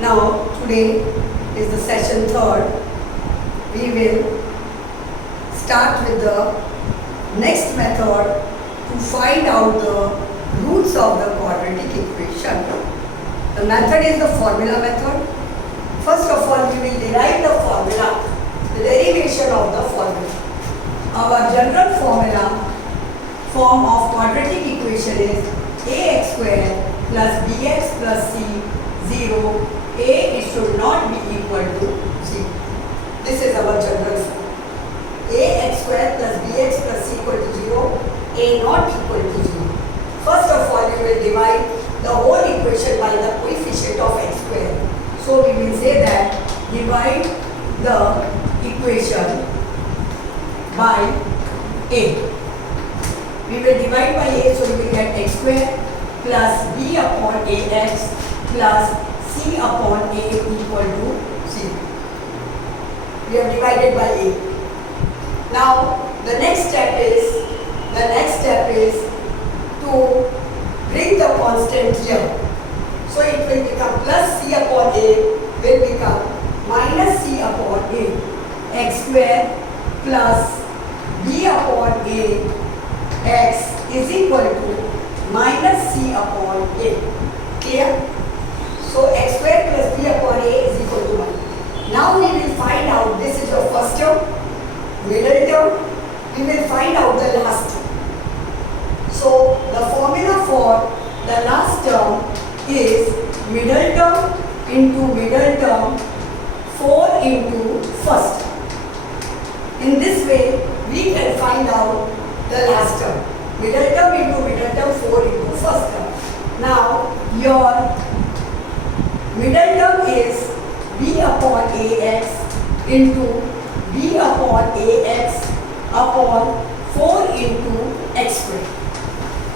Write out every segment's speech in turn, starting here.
Now today is the session 3rd. We will start with the next method to find out the roots of the quadratic equation. The method is the formula method. First of all, we will derive the formula, the derivation of the formula. Our general form of quadratic equation is ax square plus bx plus c 0. A should not be equal to 0. This is our general form. Ax square plus bx plus c equal to 0. A not equal to 0. First of all, we will divide the whole equation by the coefficient of x square. So we will say that divide the equation by a. We will divide by a, so we will get x square plus b upon ax plus c upon a equal to 0. We have divided by a. Now the next step is to bring the constant here. So it will become plus c upon a will become minus c upon a. X square plus b upon a x is equal to minus c upon a. Clear? So x square plus b upon a is equal to 1. Now we will find out, this is your first term, middle term. We will find out the last term. So the formula for the last term is middle term into middle term 4 into first term. In this way, we can find out the last term. Middle term into middle term 4 into first term. Now your middle term is b upon ax into b upon ax upon 4 into x square.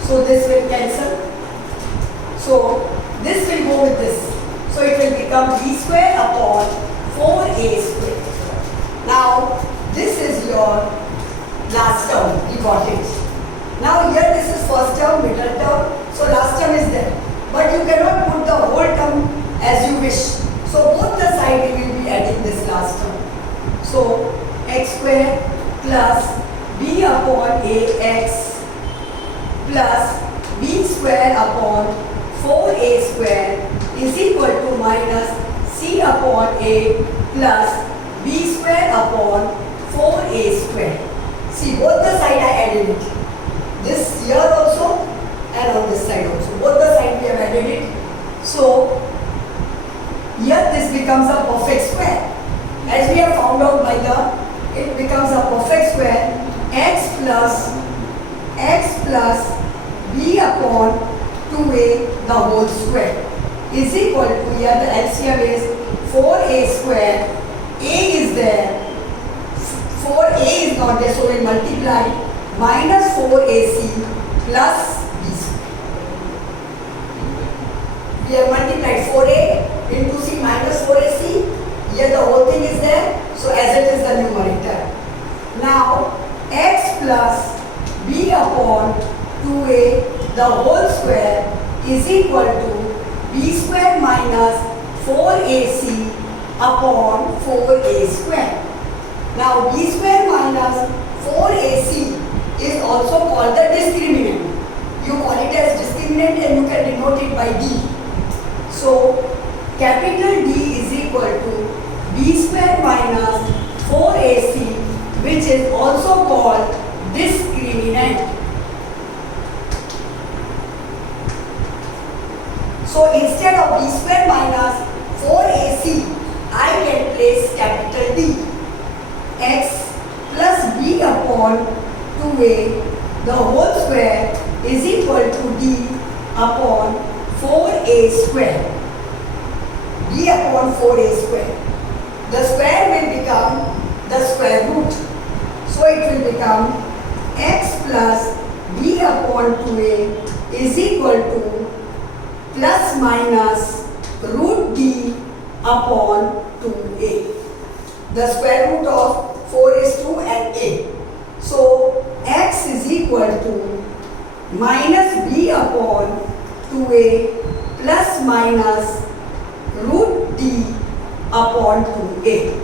So this will cancel. So this will go with this. So it will become b square upon 4a square. Now this is your last term. We got it. Now here this is first term, middle term. So last term is there. But you cannot put the whole term as you wish. So both the side we will be adding this last term. So x square plus b upon ax plus b square upon 4a square is equal to minus c upon a plus b square upon 4a square. See, both the side I added it. This here also and on this side also. Both the side we have added it. So here this becomes a perfect square. As we have found out by it becomes a perfect square. x plus b upon 2a the whole square is equal to, here the LCM is 4a square. A is there. 4a is not there, so we multiply minus 4ac plus b square. We have multiplied 4a into c minus 4ac. Here the whole thing is there, so as it is the numerator. Now x plus b upon 2a the whole square is equal to b square minus 4ac upon 4a square. Now b square minus 4ac is also called the discriminant. You call it as discriminant and you can denote it by d. So capital D is equal to b square minus 4ac, which is also called discriminant. So instead of b square minus 4ac, I can place capital D. X plus b upon 2a the whole square is equal to d upon 4a square. D upon 4a square. The square will become the square root. So it will become x plus b upon 2a is equal to plus minus root d upon 2a. The square root of 4 is 2 and a. So x is equal to minus b upon 2a plus minus root d d upon 2a.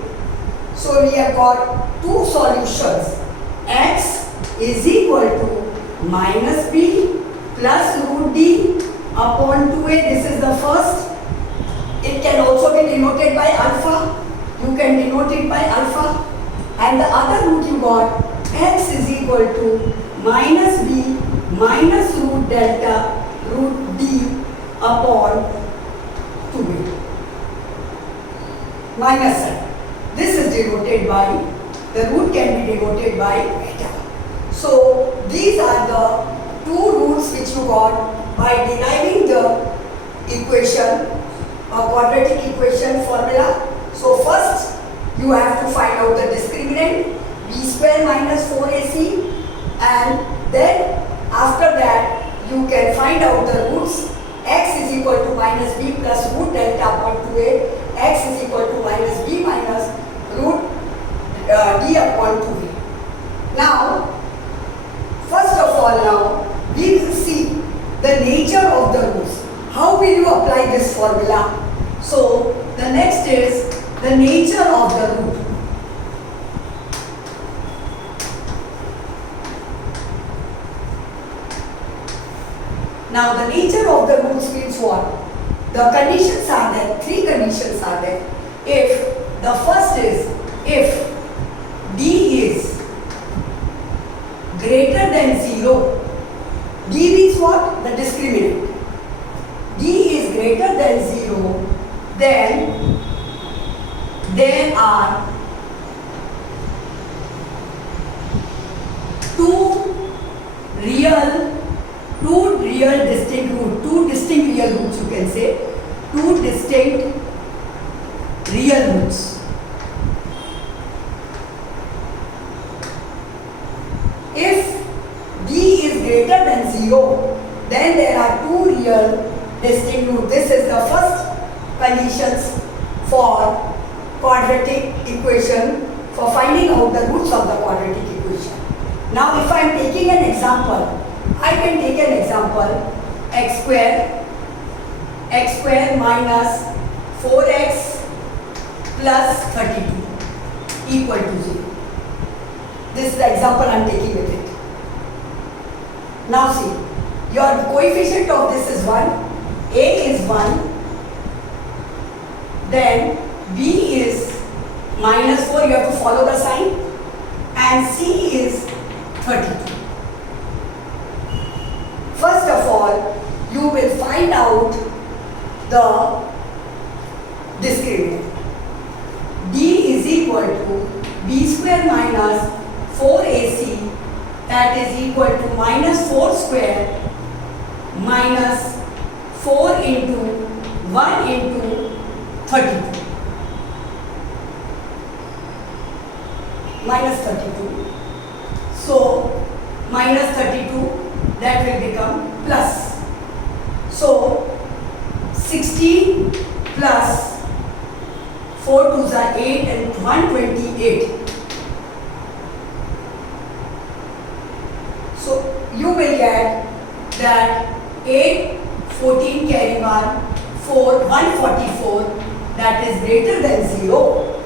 So we have got two solutions. X is equal to minus b plus root d upon 2a. This is the first. It can also be denoted by alpha. You can denote it by alpha. And the other root you got, x is equal to minus b minus root delta root d upon 2a. Minus sign. This is denoted by, the root can be denoted by beta. So these are the two roots which you got by deriving the equation, quadratic equation formula. So first you have to find out the discriminant, b square minus 4ac, and then after that you can find out the roots. X is equal to minus b plus root delta upon 2a, x is equal to minus b minus root d upon 2a. Now, first of all, now we will see the nature of the roots. How will you apply this formula? So, the next is the nature of the root. Now, the nature of the roots means what? The conditions are there, three conditions are there. If the first is, if d is greater than 0, d means what? The discriminant. D is greater than 0, then there are two distinct roots, two distinct real roots, you can say, two distinct real roots. If d is greater than 0, then there are two real distinct roots. This is the first conditions for quadratic equation, for finding out the roots of the quadratic equation. Now if I am taking an example, I can take an example, x square minus 4x plus 32 equal to 0. This is the example I am taking with it. Now see, your coefficient of this is 1, a is 1, then b is minus 4, you have to follow the sign, and c is 32. First of all, you will find out the discriminant. D is equal to b square minus 4ac, that is equal to minus 4 square minus 4 into 1 into 32. Minus 32. So, minus 32, that will become plus. So, 16 plus 4 2s are 8 and 128. So, you will get that 8, 14 carry 1, 4, 144, that is greater than 0.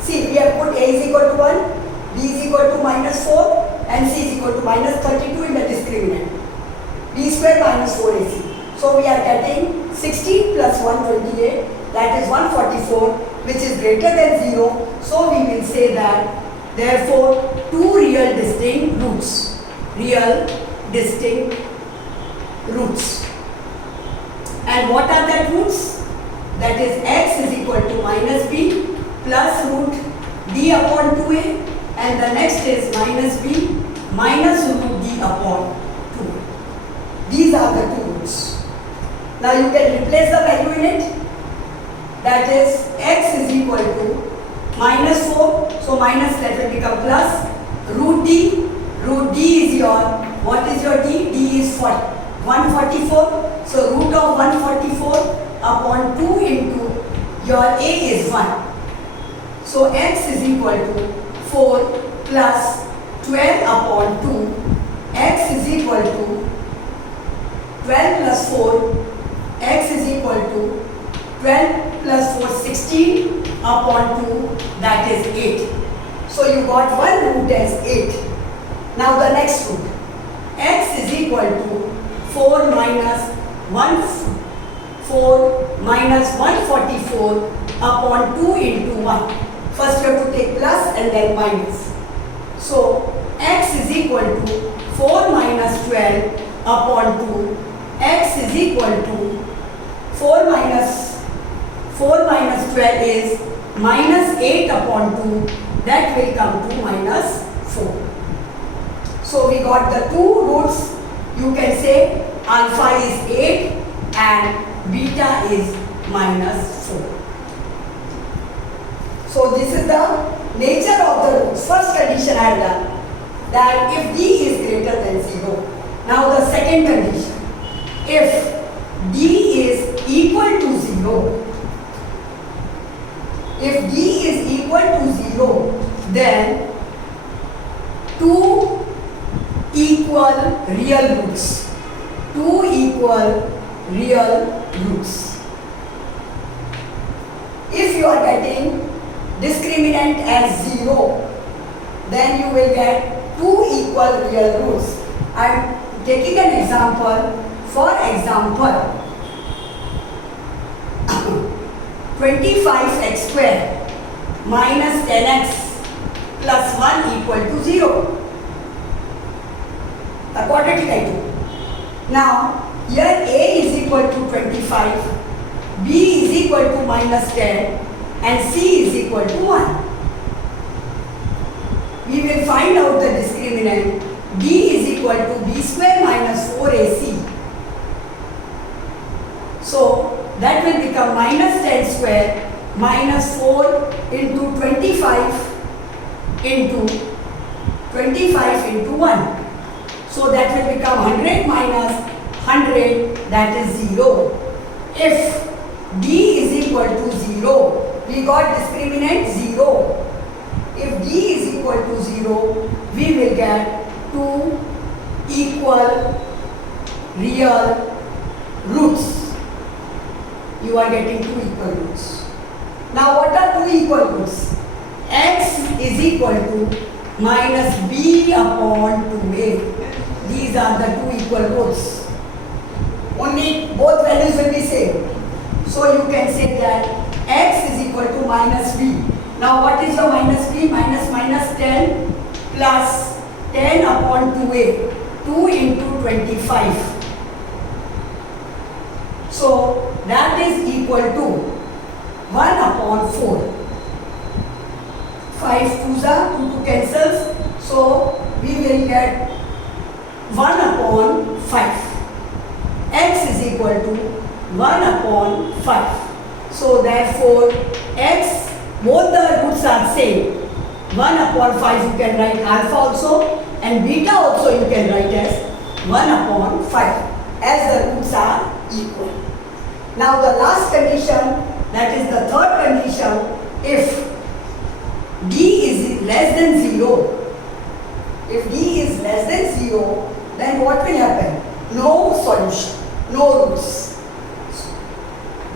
See, we have put a is equal to 1, b is equal to minus 4 and c is equal to minus 32 in the discriminant. b square minus 4ac. So we are getting 16 plus 128, that is 144, which is greater than 0. So we will say that therefore two real distinct roots. Real distinct roots. And what are that roots? That is x is equal to minus b plus root d upon 2a, and the next is minus b minus root d upon 2a. These are the two roots. Now you can replace the value in it. That is x is equal to minus 4, so minus, that will become plus root d. Root d is your, what is your d? D is 144. So root of 144 upon 2 into your a is 1. So x is equal to 4 plus 12 upon 2. X is equal to 12 plus 4. X is equal to 12 plus 4, 16 upon 2, that is 8. So you got one root as 8. Now the next root. X is equal to 4 minus 144 upon 2 into 1. First you have to take plus and then minus. So x is equal to 4 minus 12 upon 2. X is equal to 4 minus 12 is minus 8 upon 2. That will come to minus 4. So we got the two roots. You can say alpha is 8 and beta is minus 4. So this is the nature of the roots. First condition I have done, that if d is greater than 0. Now the second condition, if d is equal to 0, if d is equal to 0, then two equal real roots. Two equal real roots. If you are getting discriminant as 0, then you will get two equal real roots. I am taking an example. For example, 25x square minus 10x plus 1 equal to 0. A quadratic equation. Now, here a is equal to 25, b is equal to minus 10 and c is equal to 1. We will find out the discriminant. D is equal to b square minus 4ac. So that will become minus 10 square minus 4 into 25 into 1. So that will become 100 minus 100, that is 0. If d is equal to 0, we got discriminant 0. If d is equal to 0, we will get two equal real roots. You are getting two equal roots. Now what are two equal roots? X is equal to minus b upon 2a. These are the two equal roots. Only both values will be same. So you can say that x is equal to minus b. Now what is your minus b? Minus 10 plus 10 upon 2a. 2 into 25. So that is equal to 1 upon 4. 5 2s are 2 cancels. So we will get 1 upon 5. X is equal to 1 upon 5. So therefore x, both the roots are same. 1 upon 5 you can write alpha also, and beta also you can write as 1 upon 5, as the roots are equal. Now the last condition, that is the third condition, if d is less than 0, if d is less than 0, then what will happen? No solution, no roots.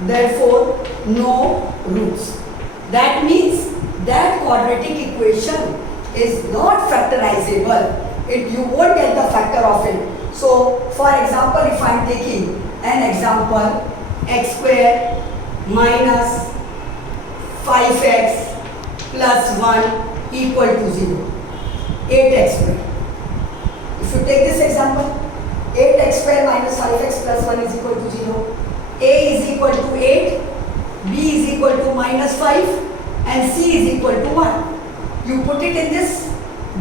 Therefore, no roots. That means that quadratic equation is not factorizable. You won't get the factor of it. So, for example, if I am taking an example, x square minus 5x plus 1 equal to 0, 8x square. If you take this example, 8x square minus 5x plus 1 is equal to 0. A is equal to 8, B is equal to minus 5 and C is equal to 1. You put it in this,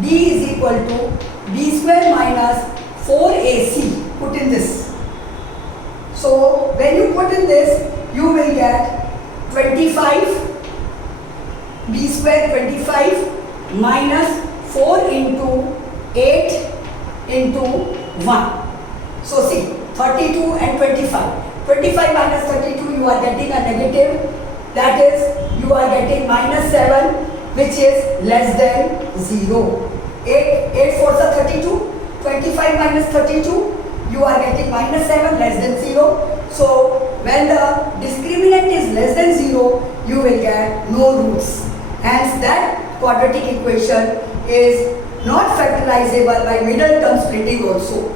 D is equal to B square minus 4AC. Put in this. So when you put in this, you will get 25, B square 25 minus 4 into 8 into 1. So see, 32 and 25. 25 minus 32, you are getting a negative. That is, you are getting minus 7, which is less than 0. 8 fours are 32. 25 minus 32, you are getting minus 7, less than 0. So when the discriminant is less than 0, you will get no roots. Hence that quadratic equation is not factorizable by middle term splitting also.